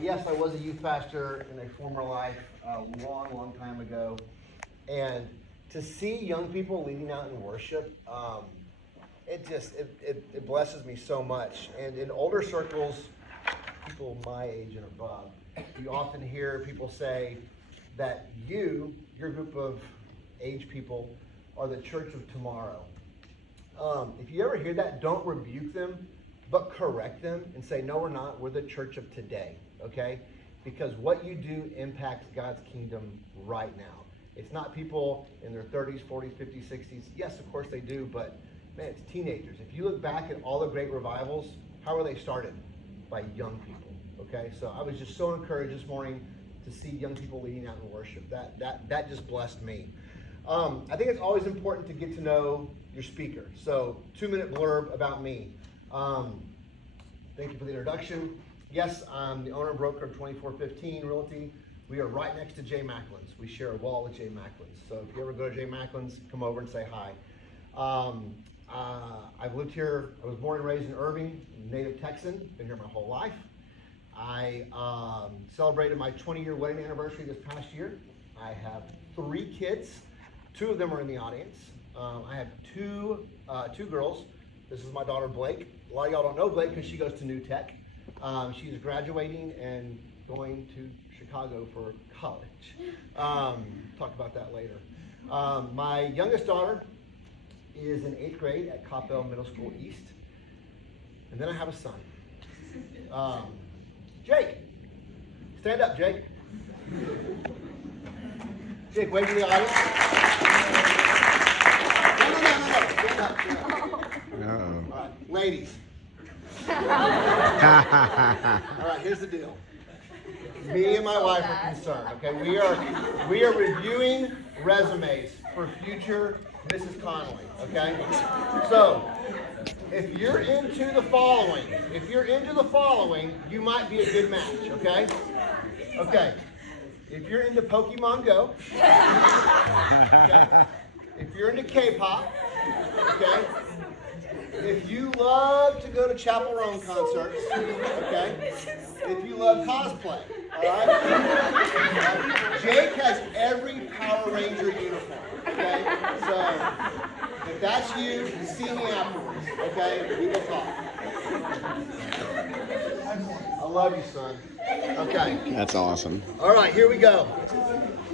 Yes, I was a youth pastor in a former life, a long time ago. And to see young people leading out in worship, it blesses me so much. And in older circles, people my age and above, you often hear people say that your group of age people, are the church of tomorrow. If you ever hear that, don't rebuke them, but correct them and say, no, we're not. We're the church of today, okay? Because what you do impacts God's kingdom right now. It's not people in their 30s, 40s, 50s, 60s. Yes, of course they do, but man, it's teenagers. If you look back at all the great revivals, how were they started? By young people, okay? So I was just so encouraged this morning to see young people leading out in worship. That just blessed me. I think it's always important to get to know your speaker. So 2-minute blurb about me. Thank you for the introduction. Yes, I'm the owner and broker of 2415 Realty. We are right next to Jay Macklin's. We share a wall with Jay Macklin's. So if you ever go to Jay Macklin's, come over and say hi. I've lived here. I was born and raised in Irving, native Texan. Been here my whole life. I celebrated my 20-year wedding anniversary this past year. I have 3 kids. 2 of them are in the audience. I have two girls. This is my daughter Blake. A lot of y'all don't know Blake because she goes to New Tech. She's graduating and going to Chicago for college. Talk about that later. My youngest daughter is in 8th grade at Coppell Middle School East. And then I have a son. Jake. Stand up, Jake. Jake, wave to the audience. No. Stand up. Uh-oh. All right, ladies. All right, here's the deal. Me and my wife are concerned, okay? We are reviewing resumes for future Mrs. Conoley, okay? So, if you're into the following, you might be a good match, okay? Okay. If you're into Pokemon Go, okay? If you're into K-pop, okay? If you love to go to Chapel Roan concerts, okay? If you love cosplay, all right? Jake has every Power Ranger uniform, okay? So, if that's you, see me afterwards, okay? We will talk. I love you, son. Okay. That's awesome. All right, here we go.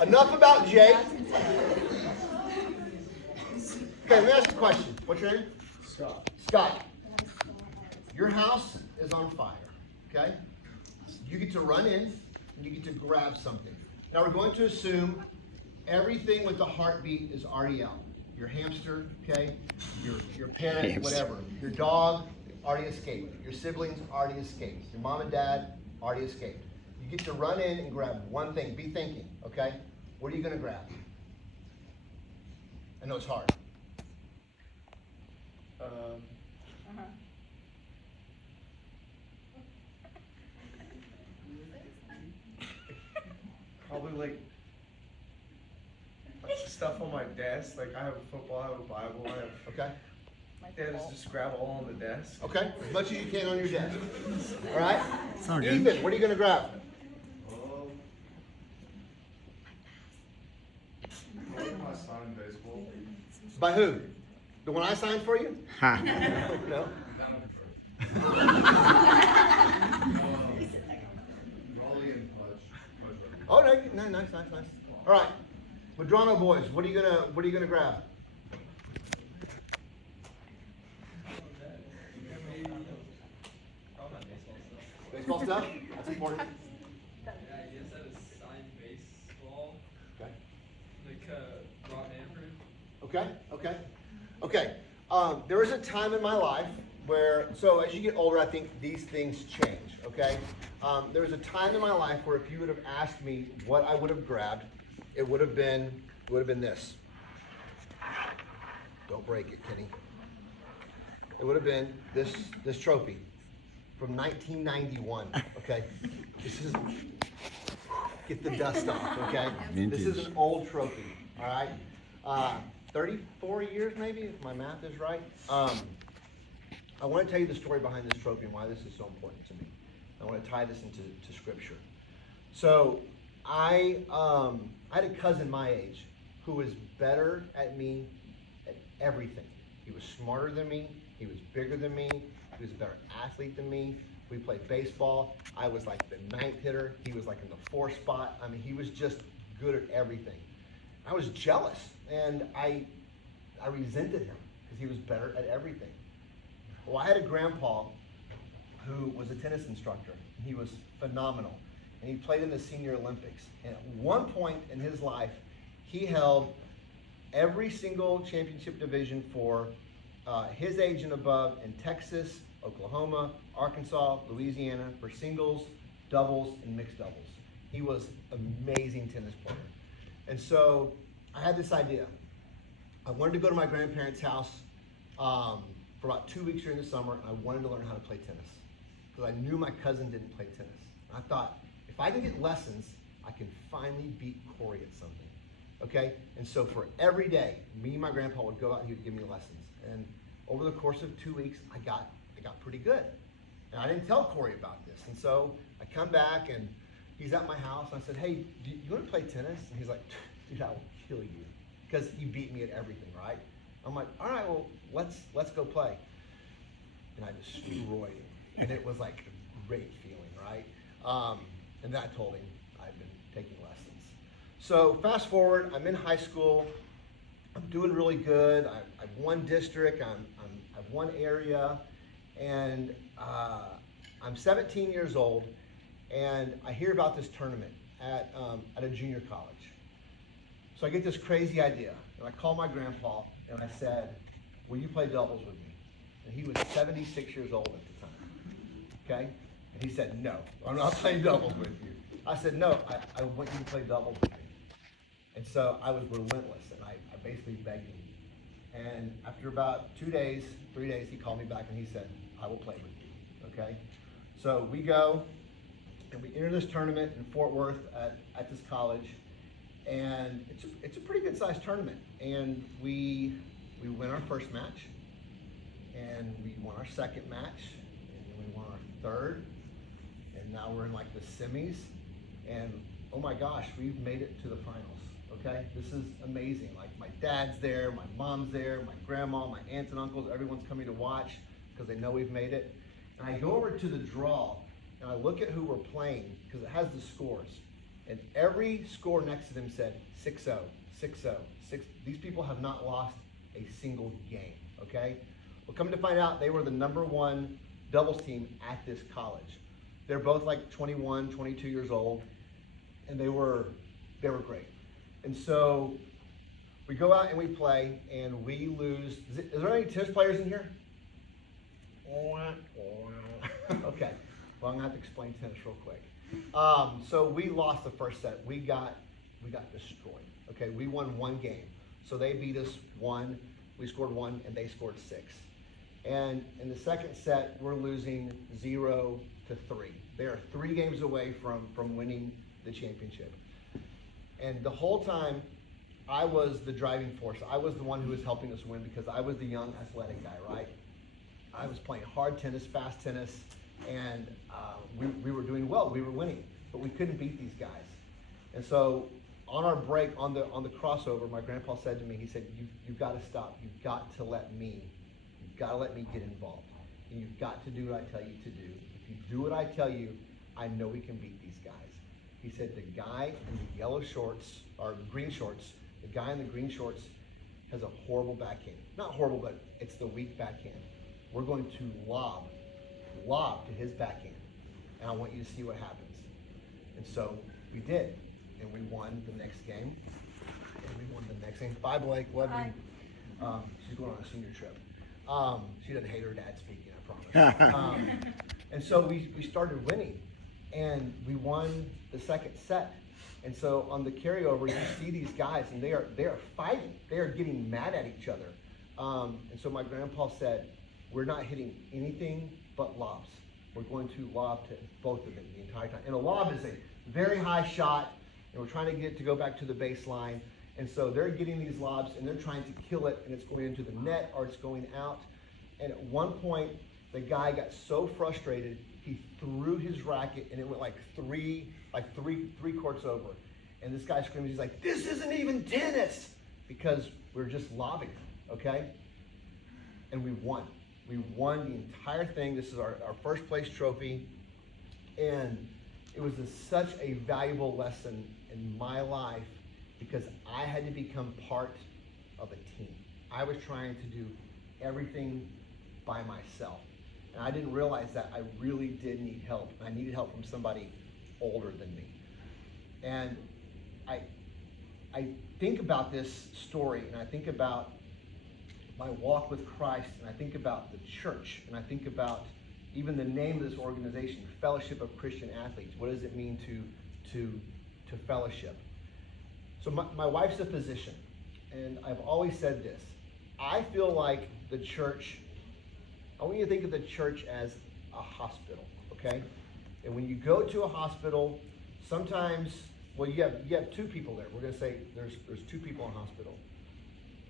Enough about Jake. Okay, let me ask you a question. What's your name? Scott. Your house is on fire, okay? You get to run in and you get to grab something. Now we're going to assume everything with the heartbeat is already out. Your hamster, okay? Your parent, whatever. Your dog already escaped. Your siblings already escaped. Your mom and dad already escaped. You get to run in and grab one thing. Be thinking, okay? What are you going to grab? I know it's hard. Probably like stuff on my desk. Like I have a football, I have a Bible, I have. Okay. Dad is just grab all on the desk. Okay. As much as you can on your desk. All right. Sound good. Ethan, what are you going to grab? My son baseball. By who? The one I signed for you? Ha. No. Oh, no, nice. All right, Madrano boys, what are you gonna grab? Baseball stuff. That's important. Yeah, I guess that is signed baseball. Okay. Like Rob Manfred. Okay. There was a time in my life where, so as you get older, I think these things change, okay? There was a time in my life where if you would have asked me what I would have grabbed, it would have been this. Don't break it, Kenny. It would have been this trophy from 1991, okay? This is, get the dust off, okay? Vintage. This is an old trophy, all right? 34 years maybe, if my math is right. I want to tell you the story behind this trophy and why this is so important to me. I want to tie this into scripture. So I had a cousin my age who was better at me at everything. He was smarter than me. He was bigger than me. He was a better athlete than me. We played baseball. I was like the ninth hitter. He was like in the fourth spot. I mean, he was just good at everything. I was jealous, and I resented him because he was better at everything. Well, I had a grandpa who was a tennis instructor. He was phenomenal, and he played in the Senior Olympics. And at one point in his life, he held every single championship division for his age and above in Texas, Oklahoma, Arkansas, Louisiana for singles, doubles, and mixed doubles. He was an amazing tennis player. And so I had this idea. I wanted to go to my grandparents' house for about 2 weeks during the summer, and I wanted to learn how to play tennis because I knew my cousin didn't play tennis. And I thought, if I can get lessons, I can finally beat Corey at something. Okay? And so for every day, me and my grandpa would go out and he would give me lessons. And over the course of 2 weeks, I got pretty good. And I didn't tell Corey about this. And so I come back and he's at my house and I said, hey, do you want to play tennis? And he's like, dude, I will kill you. Because he beat me at everything, right? I'm like, all right, well, let's go play. And I destroyed him. And it was like a great feeling, right? And then I told him I've been taking lessons. So fast forward, I'm in high school. I'm doing really good. I've won district. I've won area. And I'm 17 years old. And I hear about this tournament at a junior college. So I get this crazy idea. And I call my grandpa and I said, will you play doubles with me? And he was 76 years old at the time. Okay? And he said, no, I'm not playing doubles with you. I said, no, I want you to play doubles with me. And so I was relentless, and I basically begged him. And after about 2 days, 3 days, he called me back and he said, I will play with you, okay? So we go, and we enter this tournament in Fort Worth at this college, and it's a pretty good sized tournament. And we win our first match, and we won our second match, and then we won our third, and now we're in like the semis, and oh my gosh, we've made it to the finals. Okay, this is amazing. Like my dad's there, my mom's there, my grandma, my aunts and uncles, everyone's coming to watch because they know we've made it. And I go over to the draw and I look at who we're playing because it has the scores. And every score next to them said 6-0, 6-0, 6. These people have not lost a single game, okay? Well, come to find out, they were the #1 doubles team at this college. They're both like 21, 22 years old, and they were great. And so we go out and we play, and we lose. Is there any tennis players in here? Okay. Well, I'm gonna have to explain tennis real quick. So we lost the first set. We got destroyed. Okay, we won 1 game. So they beat us 1. We scored 1, and they scored 6. And in the second set, we're losing 0-3. They are 3 games away from winning the championship. And the whole time, I was the driving force. I was the one who was helping us win because I was the young athletic guy, right? I was playing hard tennis, fast tennis, and we were doing well. We were winning, but we couldn't beat these guys. And so on our break, on the crossover, my grandpa said to me, he said, you've got to stop. You've got to let me get involved. And you've got to do what I tell you to do. If you do what I tell you, I know we can beat these guys. He said the guy in the yellow shorts, or green shorts, the guy in the green shorts has a horrible backhand. Not horrible, but it's the weak backhand. We're going to lob to his backhand. And I want you to see what happens. And so we did. And we won the next game. Bye, Blake. Love you. She's going on a senior trip. She doesn't hate her dad speaking, I promise. And so we started winning. And we won the second set. And so on the carryover, you see these guys, and they are fighting. They are getting mad at each other. And so my grandpa said, we're not hitting anything but lobs. We're going to lob to both of them the entire time. And a lob is a very high shot, and we're trying to get it to go back to the baseline. And so they're getting these lobs, and they're trying to kill it, and it's going into the net or it's going out. And at one point, the guy got so frustrated, he threw his racket and it went like three courts over. And this guy screams, he's like, "This isn't even tennis!" Because we're just lobbing, okay? And we won. We won the entire thing. This is our first place trophy. And it was such a valuable lesson in my life because I had to become part of a team. I was trying to do everything by myself. And I didn't realize that I really did need help. I needed help from somebody older than me. And I think about this story, and I think about my walk with Christ, and I think about the church, and I think about even the name of this organization, Fellowship of Christian Athletes. What does it mean to fellowship? So my wife's a physician, and I've always said this. I feel like the church, I want you to think of the church as a hospital, okay? And when you go to a hospital, sometimes, well, you have two people there. We're going to say there's two people in a hospital.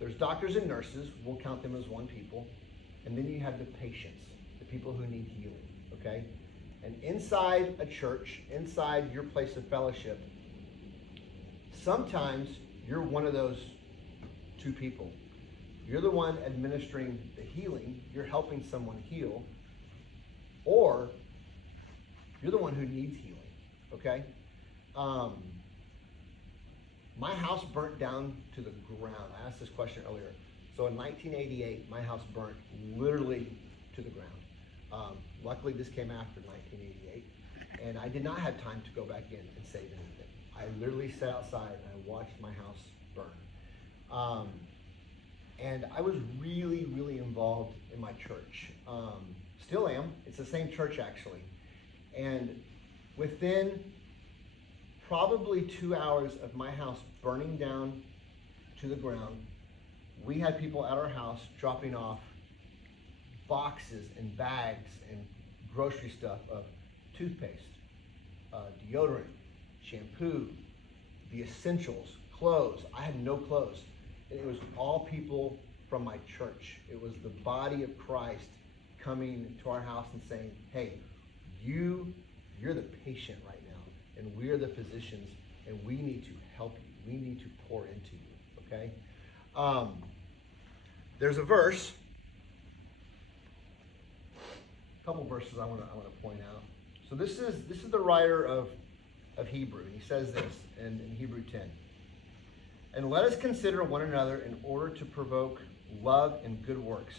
There's doctors and nurses. We'll count them as one people. And then you have the patients, the people who need healing, okay? And inside a church, inside your place of fellowship, sometimes you're one of those two people. You're the one administering the healing. You're helping someone heal. Or you're the one who needs healing, okay? My house burnt down to the ground. I asked this question earlier. So in 1988, my house burnt literally to the ground. Luckily, this came after 1988, and I did not have time to go back in and save anything. I literally sat outside and I watched my house burn. And I was really, really involved in my church. Still am. It's the same church, actually. And within probably 2 hours of my house burning down to the ground, we had people at our house dropping off boxes and bags and grocery stuff of toothpaste, deodorant, shampoo, the essentials, clothes. I had no clothes. And it was all people from my church. It was the body of Christ coming to our house and saying, "Hey, you're the patient right now, and we're the physicians, and we need to help you. We need to pour into you," okay? There's a verse, a couple verses I want to point out. So this is the writer of Hebrew, and he says this in Hebrew 10. "And let us consider one another in order to provoke love and good works,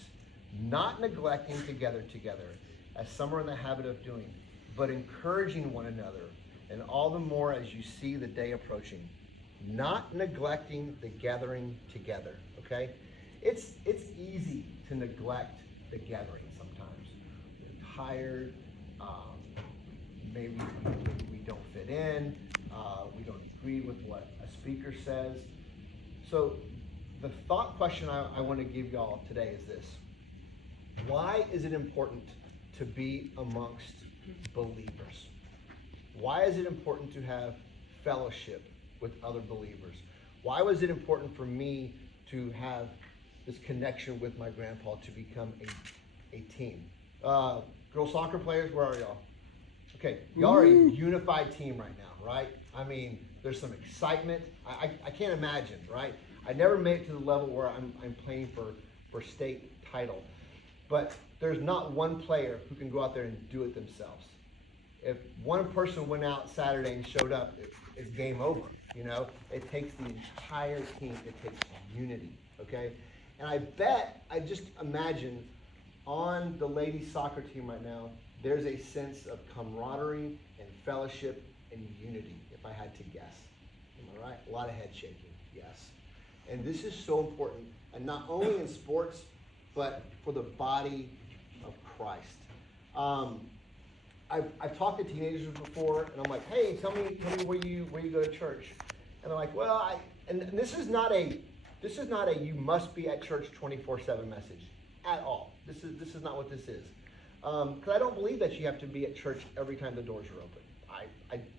not neglecting together, as some are in the habit of doing, but encouraging one another, and all the more as you see the day approaching." Not neglecting the gathering together, okay? It's easy to neglect the gathering sometimes. We're tired, maybe we don't fit in, we don't agree with what a speaker says. So the thought question I want to give y'all today is this. Why is it important to be amongst believers? Why is it important to have fellowship with other believers? Why was it important for me to have this connection with my grandpa to become a team? Girl soccer players, where are y'all? Okay, y'all are a unified team right now, right? I mean, there's some excitement. I can't imagine, right? I never made it to the level where I'm playing for state title. But there's not one player who can go out there and do it themselves. If one person went out Saturday and showed up, it's game over, you know? It takes the entire team. It takes unity, okay? And I just imagine on the ladies soccer team right now, there's a sense of camaraderie and fellowship and unity, if I had to guess. Am I right? A lot of head shaking, yes. And this is so important, and not only in sports, but for the body of Christ. I've talked to teenagers before, and I'm like, "Hey, tell me where you go to church," and they're like, "Well, and this is not a you must be at church 24/7 message at all. This is not what this is, because I don't believe that you have to be at church every time the doors are open.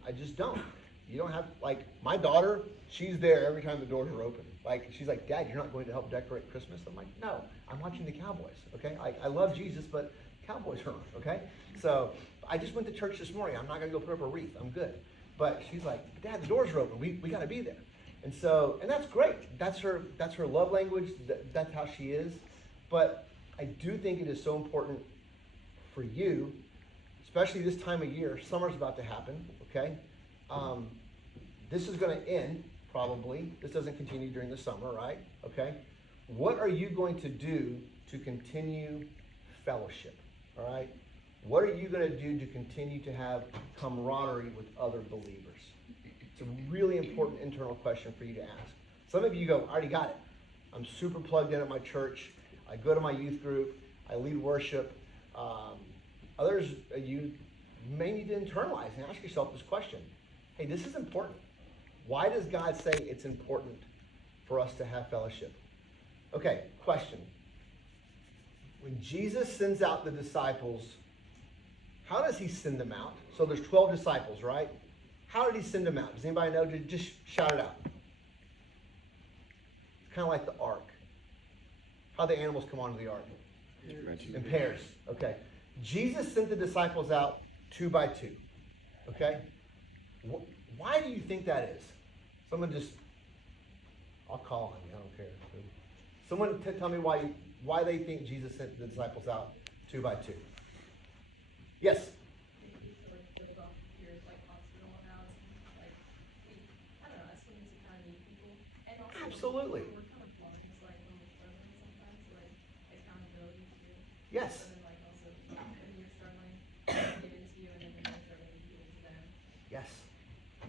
I just don't. You don't have, like, my daughter, she's there every time the doors are open. Like, she's like, "Dad, you're not going to help decorate Christmas?" I'm like, "No, I'm watching the Cowboys, okay? I love Jesus, but Cowboys are on, okay? So I just went to church this morning. I'm not gonna go put up a wreath. I'm good. But she's like, Dad, the doors are open. We gotta be there. And so, and that's great. That's her love language. That's how she is. But I do think it is so important for you, especially this time of year. Summer's about to happen, okay? This is gonna end, probably. This doesn't continue during the summer, right? Okay? What are you going to do to continue fellowship, all right? What are you gonna do to continue to have camaraderie with other believers? It's a really important internal question for you to ask. Some of you go, I already got it. I'm super plugged in at my church. I go to my youth group. I lead worship. Others, you may need to internalize and ask yourself this question. Hey, this is important. Why does God say it's important for us to have fellowship? Okay, question. When Jesus sends out the disciples, how does he send them out? So there's 12 disciples, right? How did he send them out? Does anybody know? Just shout it out. It's kind of like the ark. How the animals come onto the ark? In pairs. Okay. Jesus sent the disciples out 2 by 2. Okay? Why do you think that is? Someone just, I'll call on you. I don't care. Someone tell me why they think Jesus sent the disciples out 2 by 2. Yes? Absolutely. Yes. Yes.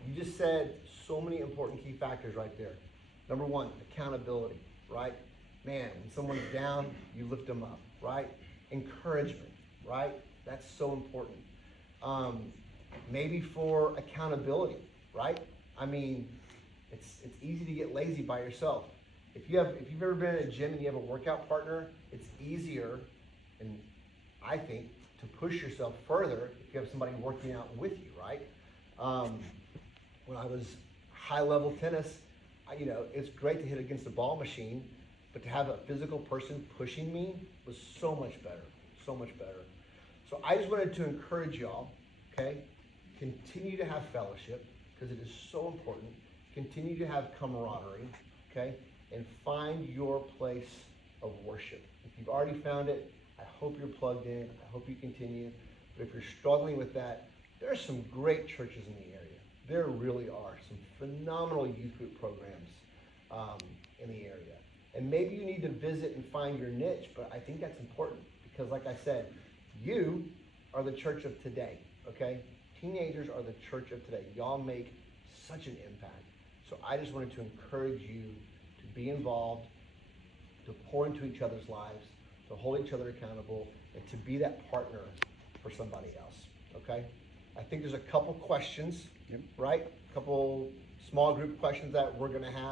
You just said so many important key factors right there. Number 1, accountability, right? Man, when someone's down, you lift them up, right? Encouragement, right? That's so important. Maybe for accountability, right? I mean, it's easy to get lazy by yourself. If you've ever been at a gym and you have a workout partner, it's easier, and I think, to push yourself further if you have somebody working out with you, right? When I was high-level tennis, it's great to hit against a ball machine, but to have a physical person pushing me was so much better, so much better. So I just wanted to encourage y'all, okay? Continue to have fellowship, because it is so important. Continue to have camaraderie, okay? And find your place of worship. If you've already found it, I hope you're plugged in. I hope you continue. But if you're struggling with that, there are some great churches in the area. There really are some phenomenal youth group programs in the area. And maybe you need to visit and find your niche, but I think that's important because, like I said, you are the church of today, okay? Teenagers are the church of today. Y'all make such an impact. So I just wanted to encourage you to be involved, to pour into each other's lives, to hold each other accountable, and to be that partner for somebody else, okay? I think there's a couple questions, right? A couple small group questions that we're gonna have.